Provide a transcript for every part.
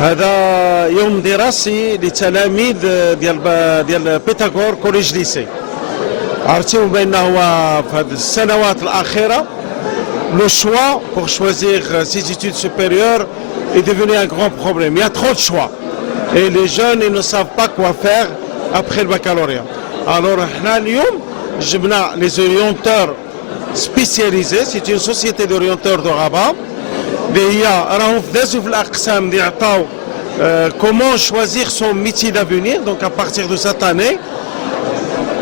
هذا يوم دراسي لتلاميذ ديال بيتاغور كوليج ليسي. عرفتوا بأنه في هذه السنوات الأخيرة le choix pour choisir ses études supérieures est devenu un grand problème. Il y a trop de choix et les jeunes ils ne savent pas quoi faire après le baccalauréat. Alors احنا اليوم جبنا les orienteurs spécialisés. C'est une société d'orienteurs de Rabat اللي هي راهم دازوا في الأقسام اللي يعطاو comment choisir son métier d'avenir, donc à partir de cette année.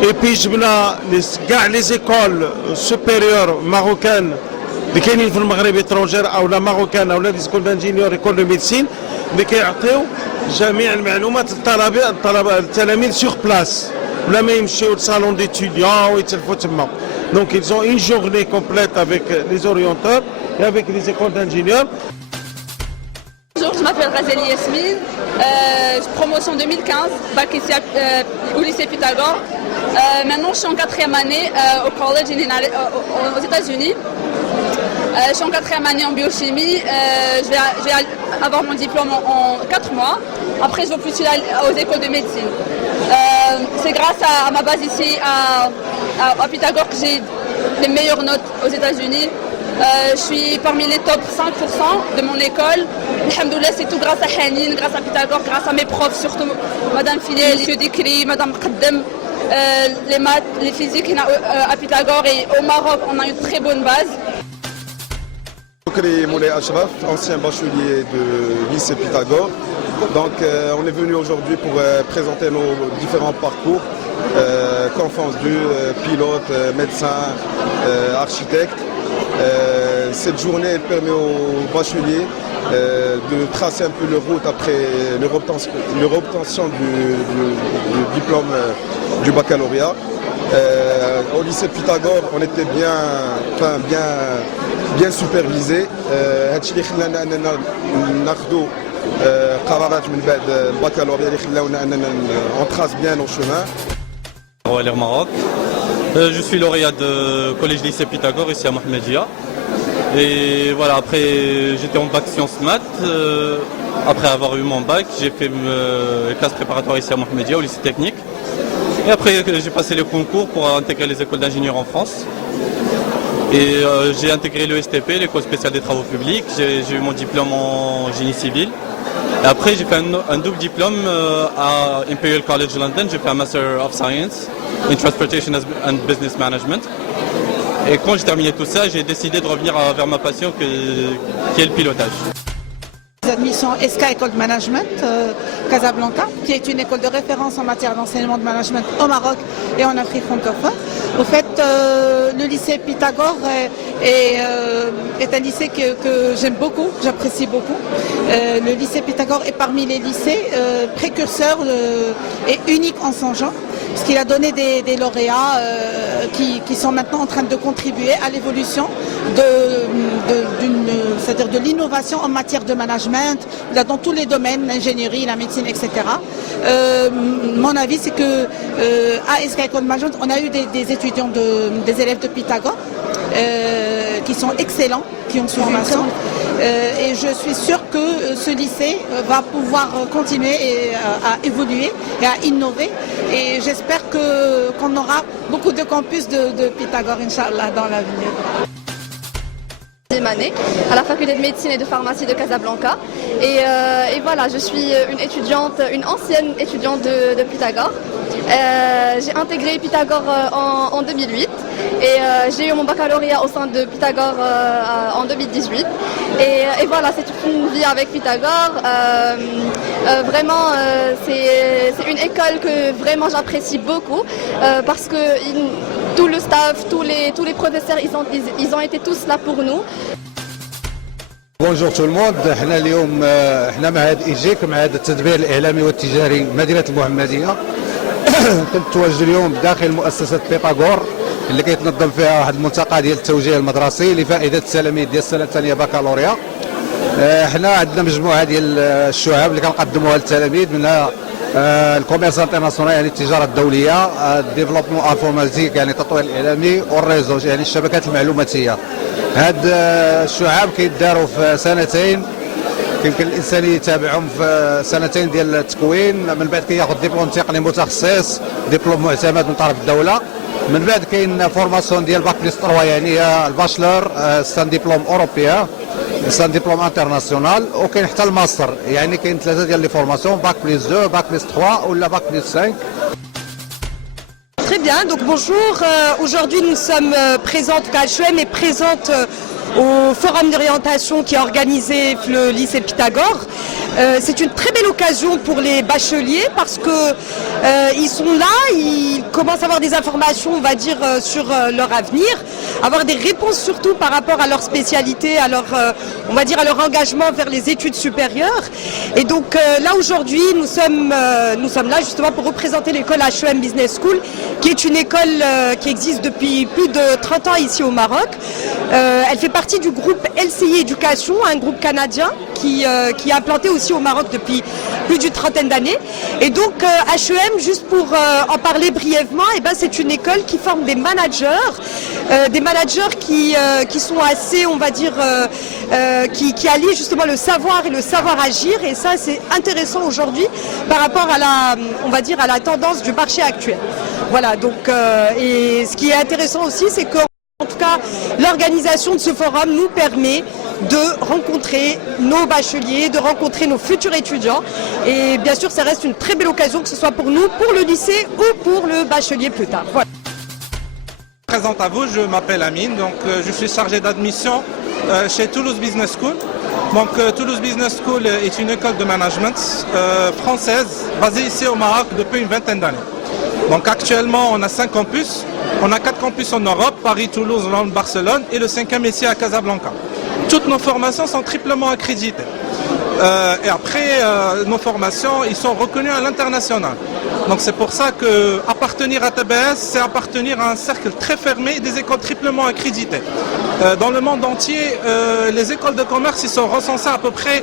Et puis جبنا كاع les écoles supérieures marocaines اللي كاينين في المغرب étrangères او لا ماروكان او لا دي سكول دانجينيور ايكول دو ميديسين اللي كيعطيو جميع المعلومات التلاميذ سور بلاس ولا ما يمشيو لصالون ديتوديون ويتلفوا تما. Donc ils ont une journée complète avec les orienteurs et avec les écoles d'ingénieurs. Bonjour, je m'appelle Razeli Yasmine, promotion 2015, bac ici au lycée Pythagore. Maintenant je suis en 4e année au college aux États-Unis. Je suis en 4e année en biochimie. Je vais avoir mon diplôme en 4 mois. Après je vais postuler aux écoles de médecine. C'est grâce à ma base ici à Pythagore que j'ai les meilleures notes aux États-Unis. Je suis parmi les top 5% de mon école. Alhamdoulilah, c'est tout grâce à Hanine, grâce à Pythagore, grâce à mes profs, surtout Madame Filel, M. Dikri, Madame Qaddem, les maths, les physiques à Pythagore et au Maroc, on a une très bonne base. Moukri Moulay Ashraf, ancien bachelier de lycée Pythagore. Donc on est venu aujourd'hui pour présenter nos différents parcours, confondu, pilote, médecin, architecte. Cette journée elle permet aux bacheliers de tracer un peu leur route après leur obtention du diplôme du baccalauréat. Au lycée Pythagore, on était bien supervisé. On trace bien nos chemins. Au Maroc. Je suis lauréat de collège lycée Pythagore ici à Mohamedia. Et voilà, après j'étais en bac sciences maths. Après avoir eu mon bac, j'ai fait classe préparatoire ici à Mohamedia au lycée technique. Et après j'ai passé le concours pour intégrer les écoles d'ingénieurs en France. Et j'ai intégré l'ESTP, l'école spéciale des travaux publics. J'ai eu mon diplôme en génie civil. Et après j'ai fait un double diplôme à Imperial College London. J'ai fait un Master of Science in Transportation and Business Management. Et quand j'ai terminé tout ça, j'ai décidé de revenir vers ma passion qui est le pilotage. Admission ESCA École de Management Casablanca, qui est une école de référence en matière d'enseignement de management au Maroc et en Afrique francophone. Au fait, le lycée Pythagore est un lycée que j'aime beaucoup, j'apprécie beaucoup. Le lycée Pythagore est parmi les lycées précurseurs et uniques en son genre, parce qu'il a donné des lauréats qui sont maintenant en train de contribuer à l'évolution c'est-à-dire de l'innovation en matière de management, dans tous les domaines, l'ingénierie, la médecine, etc. Mon avis, c'est que à ESCA École de Management, on a eu des étudiants, des élèves de Pythagore qui sont excellents, qui ont formation. Et je suis sûre que ce lycée va pouvoir continuer à évoluer et à innover. Et j'espère qu'on aura beaucoup de campus de Pythagore, Inch'Allah, dans l'avenir. Année à la faculté de médecine et de pharmacie de Casablanca et voilà, je suis une ancienne étudiante de Pythagore. J'ai intégré Pythagore en 2008 et j'ai eu mon baccalauréat au sein de Pythagore en 2018 et voilà, c'est toute une vie avec Pythagore. Vraiment c'est une école que vraiment j'apprécie beaucoup parce que tout le staff, tous les professeurs, ils ont été tous là pour nous. Bonjour tout le monde. احنا اليوم احنا معهد إيجيك، معهد التدبير الإعلامي والتجاري مدينة المحمدية. كنتواجد اليوم داخل مؤسسة بيثاغور اللي كيتنظم فيها واحد الملتقى ديال التوجيه المدرسي لفائدة التلاميذ ديال السنة الثانية بكالوريا. احنا عندنا مجموعة ديال الشعب اللي كنقدموها للتلاميذ، منها الكوميرس انترناسيونال يعني التجارة الدولية، الديفلوبمون انفورماتيك يعني التطوير الإعلامي، والريزو يعني الشبكات المعلوماتية. هاد الشعب كيداروا في سنتين كيمكن الانسان يتابعهم في سنتين ديال التكوين، من بعد كياخذ دبلوم تقني متخصص، دبلوم معتمد من طرف الدوله. من بعد كاين فورماسيون ديال باك بلس 3 يعني هي الباشلور، سان ديبلوم اوروبيان، سان ديبلوم انترناسيونال، وكاين حتى الماستر. يعني كاين 3 ديال لي فورماسيون، باك بلس 2، باك بلس 3 ولا باك بلس 5. Très bien, donc bonjour. Aujourd'hui nous sommes présents, en tout cas HEM est présente au forum d'orientation qui a organisé le lycée Pythagore. C'est une très belle occasion pour les bacheliers parce que ils sont là, ils commencent à avoir des informations, on va dire, sur leur avenir, avoir des réponses surtout par rapport à leur spécialité, à leur, on va dire, à leur engagement vers les études supérieures. Et donc là aujourd'hui, nous sommes là justement pour représenter l'école HEM Business School, qui est une école qui existe depuis plus de 30 ans ici au Maroc. Elle fait partie du groupe LCI Éducation, un groupe canadien qui est implanté aussi au Maroc depuis plus d'une trentaine d'années. Et donc HEM, juste pour en parler brièvement, eh ben, c'est une école qui forme des managers qui sont assez, on va dire, qui allient justement le savoir et le savoir-agir. Et ça, c'est intéressant aujourd'hui par rapport à la, on va dire, à la tendance du marché actuel. Voilà, donc, et ce qui est intéressant aussi, c'est que en tout cas, l'organisation de ce forum nous permet de rencontrer nos bacheliers, de rencontrer nos futurs étudiants. Et bien sûr, ça reste une très belle occasion, que ce soit pour nous, pour le lycée ou pour le bachelier plus tard. Voilà. Je me présente à vous, je m'appelle Amine, donc je suis chargé d'admission chez Toulouse Business School. Donc Toulouse Business School est une école de management française basée ici au Maroc depuis une vingtaine d'années. Donc actuellement, on a 5 campus. On a 4 campus en Europe, Paris, Toulouse, Londres, Barcelone, et le 5e ici à Casablanca. Toutes nos formations sont triplement accréditées. Et après, nos formations, ils sont reconnus à l'international. Donc c'est pour ça que appartenir à TBS, c'est appartenir à un cercle très fermé des écoles triplement accréditées. Dans le monde entier, les écoles de commerce, ils sont recensés à peu près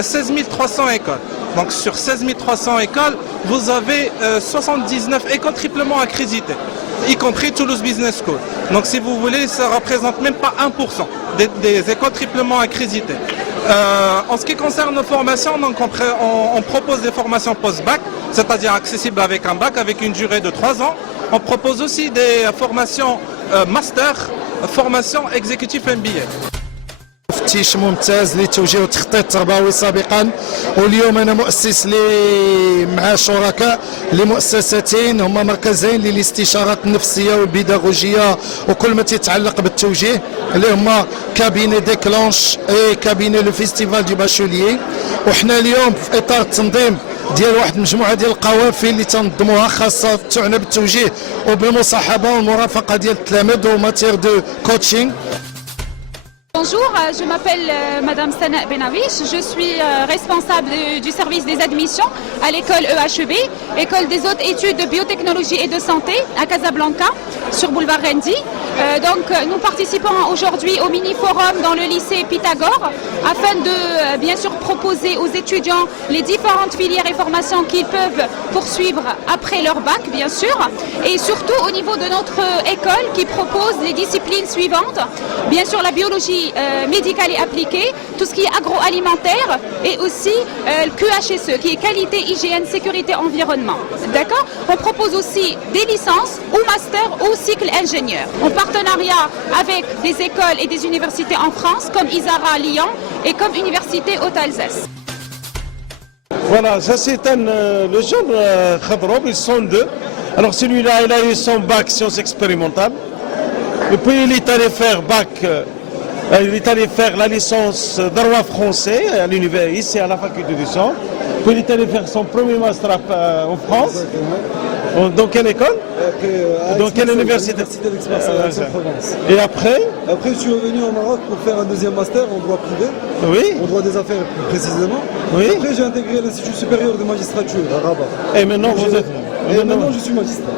16 300 écoles. Donc sur 16 300 écoles, vous avez 79 écoles triplement accréditées, y compris Toulouse Business School. Donc si vous voulez, ça ne représente même pas 1% des écoles triplement accréditées. En ce qui concerne nos formations, donc on propose des formations post-bac, c'est-à-dire accessibles avec un bac, avec une durée de 3 ans. On propose aussi des formations master, formation exécutive MBA. تفتيش ممتاز لتوجيه التخطيط التربوي سابقا، واليوم انا مؤسس مع شركاء لمؤسستين هما مركزين للاستشارات النفسيه والبيداغوجيه وكل ما يتعلق بالتوجيه، اللي هما كابيني ديكلونش اي كابيني لو فيستيفال دو باشوليي. وحنا اليوم في اطار التنظيم ديال واحد المجموعه ديال القوافل اللي تنظموها خاصه تعنى بالتوجيه وبالمصاحبه والمرافقه ديال التلاميذ وماتير دو كوتشينغ. Bonjour, je m'appelle Madame Sana Benawish, je suis responsable du service des admissions à l'école EHEB, école des hautes études de biotechnologie et de santé à Casablanca, sur boulevard Rendi. Donc nous participons aujourd'hui au mini-forum dans le lycée Pythagore afin de bien sûr proposer aux étudiants les différentes filières et formations qu'ils peuvent poursuivre après leur bac bien sûr, et surtout au niveau de notre école qui propose les disciplines suivantes, bien sûr la biologie médicale et appliquée, tout ce qui est agroalimentaire et aussi le QHSE qui est qualité, hygiène, sécurité, environnement. D'accord ? On propose aussi des licences ou master ou cycle ingénieur. En partenariat avec des écoles et des universités en France comme Isara Lyon et comme Université Haute-Alsace. Voilà, ça c'est le jeune Khadrob, ils sont deux. Alors celui-là, il a eu son bac sciences expérimentales. Et puis il est allé faire bac, il est allé faire la licence de droit français à l'université, ici à la faculté du sang. Puis il est allé faire son premier master en France. Dans quelle école? Dans quelle université? d'Aix-en-Provence. Et après? Après, je suis revenu au Maroc pour faire un deuxième master en droit privé. Oui. En droit des affaires plus précisément. Oui. Après, j'ai intégré l'Institut supérieur de magistrature à Rabat. Et maintenant vous êtes... Et maintenant, je suis magistrat.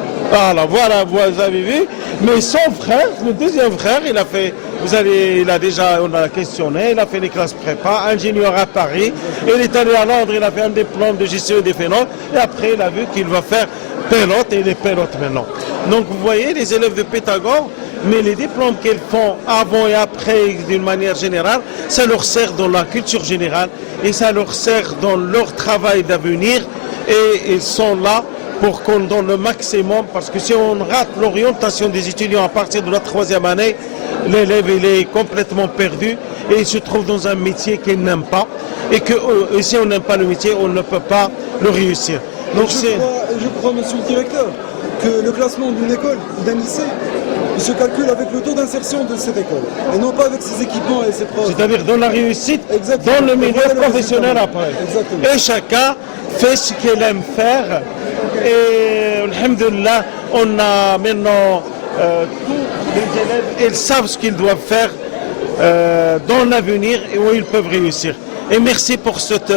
Voilà, vous avez vu. Mais son frère, le deuxième frère, il a fait, on a questionné, il a fait les classes prépa, ingénieur à Paris. Et il est allé à Londres, il a fait un diplôme de gestion des phénomènes. Et après, il a vu qu'il va faire pilote et il est pilote maintenant. Donc vous voyez, les élèves de Pythagore, mais les diplômes qu'ils font avant et après d'une manière générale, ça leur sert dans la culture générale et ça leur sert dans leur travail d'avenir et ils sont là pour qu'on donne le maximum parce que si on rate l'orientation des étudiants à partir de la 3e année, l'élève il est complètement perdu et il se trouve dans un métier qu'il n'aime pas et que si on n'aime pas le métier, on ne peut pas le réussir. Donc je crois, monsieur le directeur, que le classement d'une école, d'un lycée, il se calcule avec le taux d'insertion de cette école et non pas avec ses équipements et ses profs. C'est-à-dire dans la réussite, Exactement. dans le milieu Voilà le professionnel résultat. après. Exactement. Et chacun fait ce qu'il aime faire. Et alhamdoulilah, on a maintenant tous les élèves, ils savent ce qu'ils doivent faire dans l'avenir et où ils peuvent réussir. Et merci pour cet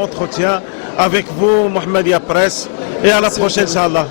entretien avec vous, Mohammedia Press, et à la prochaine, Inch'Allah.